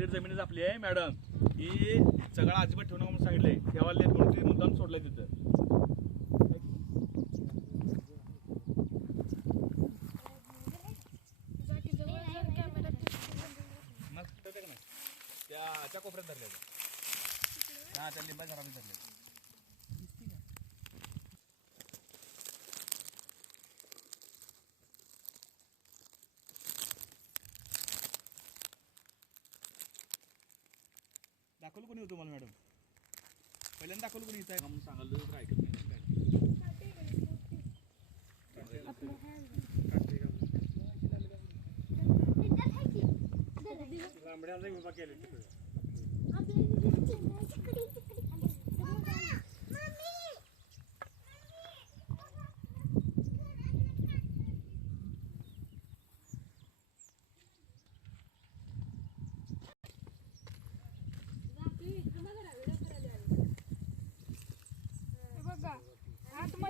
पलीड जमीन आपली आहे मॅडम. ही सगळं अजिबात ठेवू नका म्हणून सांगितलंय. तेव्हा लेट म्हणून तुम्ही मुद्दाम सोडलंय तिथं. मग ठेवते का नाही? त्या त्या कोपऱ्यात धरले हा त्या लिंबाच्या झाडामध्ये धरले दाखवलं कोणी होतं मला मॅडम? पहिल्यांदा दाखवलं कोणी इथं आहे? म्हणून सांगायला तर ऐकत नाही काय. हे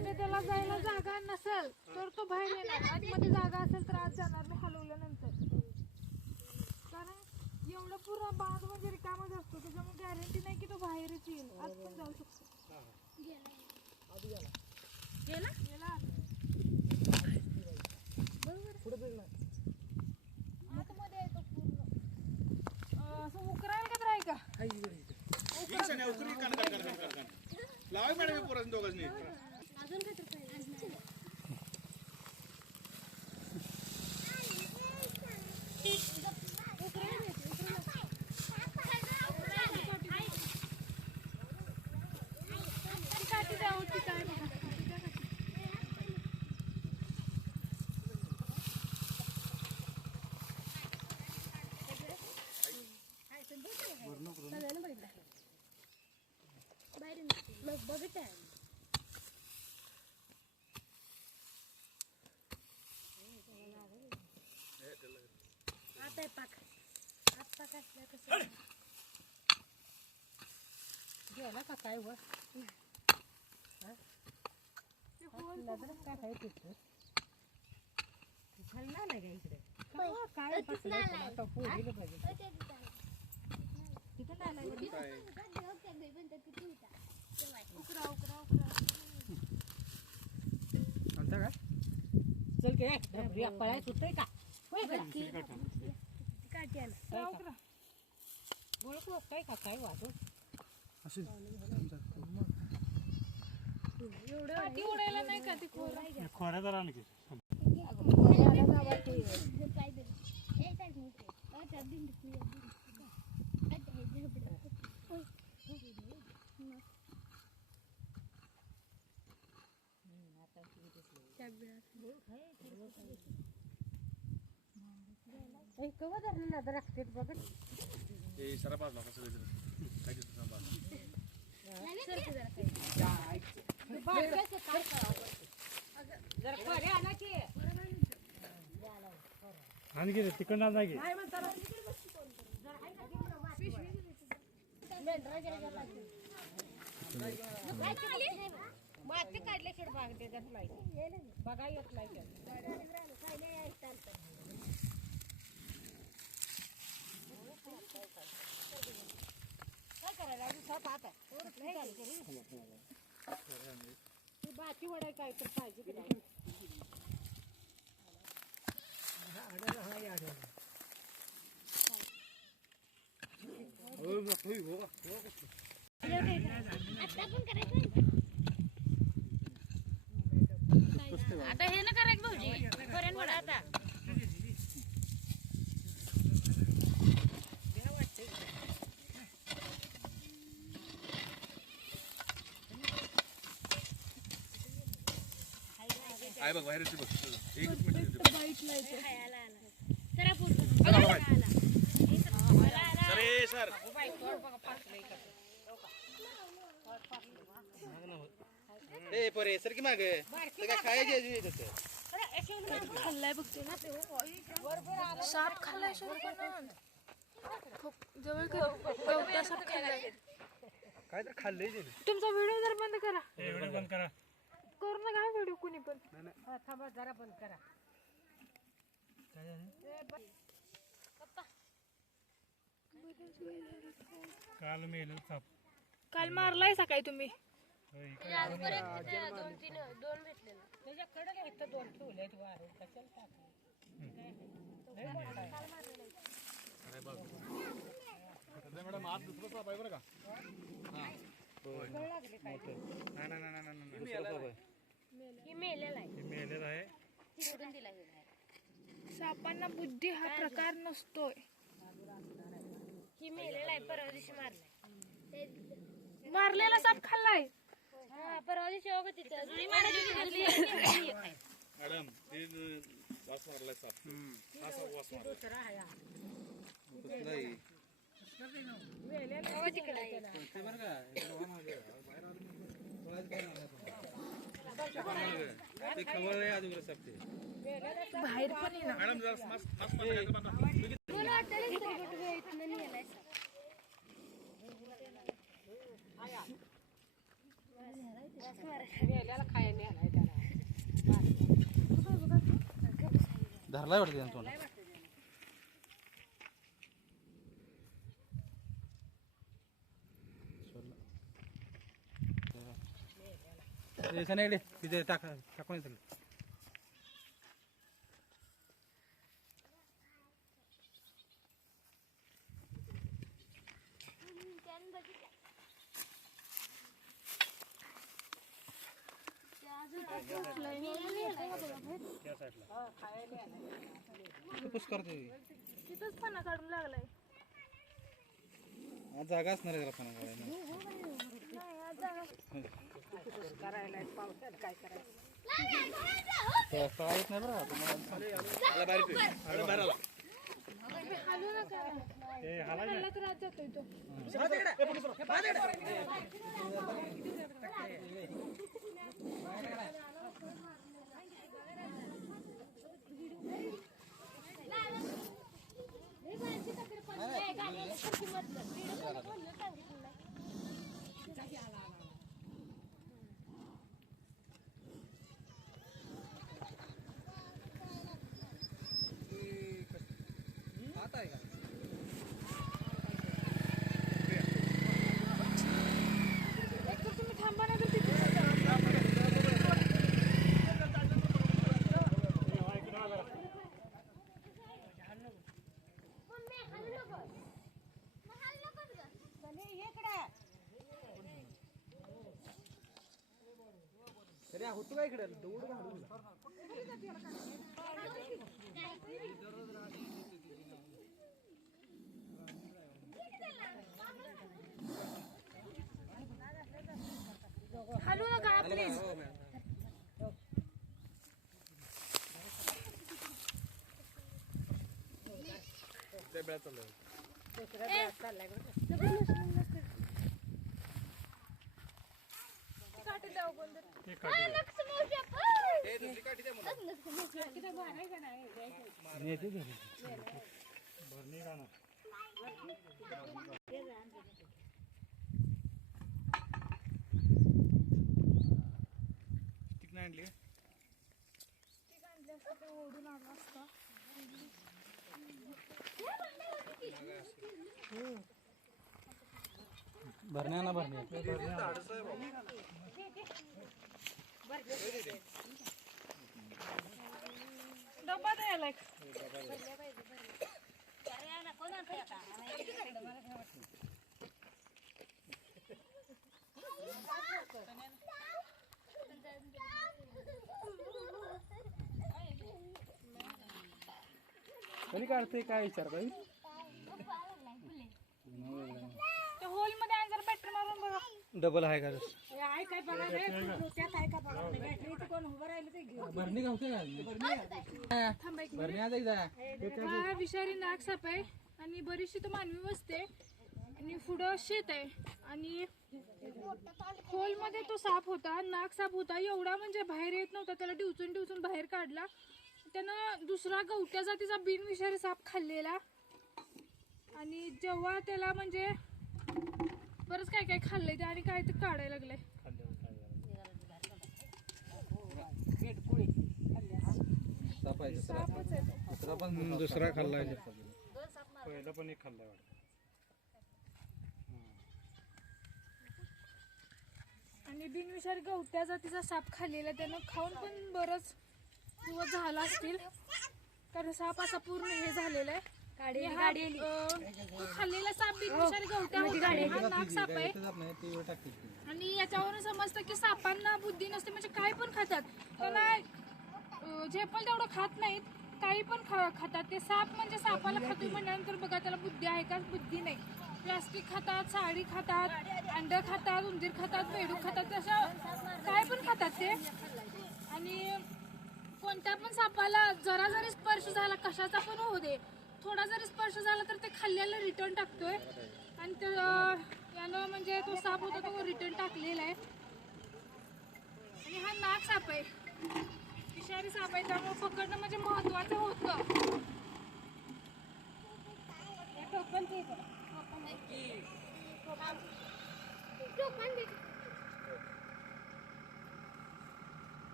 आतमध्ये त्याला जायला जागा नसेल तर तो बाहेर येणार. आतमध्ये जागा असेल तर आत जाणार मी हलवल्यानंतर. कारण एवढं पुरा बांध म्हणजे रिकामाच असतो त्याच्यामुळे गॅरंटी नाही की तो बाहेरच येईल. आत पण जाऊ शकतो. गेला? गेला आत. अं, असं उकरायला का तर आहे का. लावा मॅडम हे पोरांनी दोघांनी गेला का काय वर? काय काय तिथं खाल्ला नाही का इकडे? का- काय बसलाय पण आता पोरीला पाहिजे तिथं नाही लागलं. उकरा उकरा उकरा. चल की रे पळाय सुटतोय का? होय का? काय का काय वाटू उडायला नाही का ती कवा धरलं ना जरा ते बघ हे सरा का सगळे काय आणखी तिकडनं नाही माती काढल्याशिवाय बाग त्याच्यात नाही बघा येत नाही बाकी आता वडाय काय तर पाहिजे की नाही आता हे ना करायचं भाऊजी. करेन आता. आहे बघ बाहेर बघ एकच मिनिट सरा ए पोरे सर की मागे ते काय खायचे खाल्लाय बघते ना साप खाल्लाय जवळ कर गवता साप खाल्लाय काय तर खाल्लंय ते तुमचा व्हिडिओ जर बंद करा व्हिडिओ बंद करा करू नका व्हिडिओ कुणी पण हा, थांबा जरा बंद करा. काल मेलं साप. काल मारलाय सकाळी तुम्ही. होय. दोन तीन दोन भेटलेलं. त्याच्याकडे एक तर दोन ठेवले वारू. कशाला टाकले? मॅडम आज दुसरं साप आहे बरं का? नाही नाही नाही नाही, नाही नाही. ही मेलेला आहे. ते मेलेलं आहे. सोडून दिला हे बाहेर. सापांना बुद्धी हा प्रकार नसतोय. ही मेलेला आहे परवा दिवशी मारलाय. मारलेला साप खाल्लाय. हा परवा दिवशी अगं तिथं जुळी मारायची घातली एक आहे. मॅडम ते वास मारलाय साप. हा साप वास मारलाय. बाहेर पण येणार मॅडम जरा मास्क मास्क मारायचं बघा. मला वाटतं इथं धरलाय तोंड. इकडे. तिथे टाक टाकून साईडला पुस करतो तिथंच पणा काढून लागलाय. जागा असणार आहे जरा पण काढायला. नाही बरं का तुम्हाला आला बाहेर येतोय. मॅडम बाहेर आला. हालू नका ए हाला खाल्ला तर आज जातोय तो आता आहे का एकतर तुम्ही थांबा ना तर तिथे तरी होतो का इकडे. दौड घालून हालू नका प्लीज चाललंय. दुसऱ्या दिवस चाललाय बरं का. काठी द्यावं कोण तरी. ते काढूया. ए, दुसरी काठी द्या मला. नेते घरी भरणी का ना तिकडे आणली ओढून असता भरण्या ना भरण्या. डब्बा द्यायला कधी काढते काय विचार बाई? होलमध्ये आणि जरा बॅटरी मारून बघा. डबल आहे का हे आहे काय बघा रे, त्यात आहे का बघा बॅटरीचं कोण उभं राहिलं ते घेऊ भरणी गावते का? भरणी आज एकदा हा. विषारी नाग साप आहे आणि बरीचशी तर मानवी वसते आणि पुढं शेत आहे. आणि खोलमध्ये तो साप होता नाग साप होता. एवढा म्हणजे बाहेर येत नव्हता त्याला डिवचून डिवचून बाहेर काढला. त्यानं दुसरा गवट्या जातीचा बिनविषारी साप खाल्लेला. आणि जेव्हा त्याला म्हणजे बरंच काय काय खाल्लंय ते आणि काय ते काढायला लागलंय. दुसरा. खाल्लाय. पहिला पण एक खाल्लाय आणि बिनविसर्ग गवत्या जातीचा साप खाल्लेला त्यानं खाऊन पण बरच दिवस झाला असतील. कारण साप असा पूर्ण हे झालेला आहे. गाडी साप गवत्या आणि नाग साप आहे. आणि याच्यावरून समजतं की सापांना बुद्धी नसते म्हणजे काय पण खातात. पण जे पण तेवढं खात नाहीत काही पण खा खातात. ते साप म्हणजे सापाला खातो म्हणल्यानंतर बघा त्याला बुद्धी आहे का? बुद्धी नाही. प्लास्टिक खातात साडी खातात अंड खातात उंदीर खातात बेडूक खातात तशा काय पण खातात ते. आणि कोणत्या पण सापाला जरा जरी स्पर्श झाला कशाचा पण होऊ दे थोडा जरी स्पर्श झाला तर ते खाल्ल्याला रिटर्न टाकतोय. आणि ते अं, यानं म्हणजे तो साप होता तो रिटर्न टाकलेला आहे. आणि हा नाग साप आहे. विषारी साप आहे त्यामुळे पकडणं म्हणजे महत्वाचं होतं.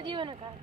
जीवन काय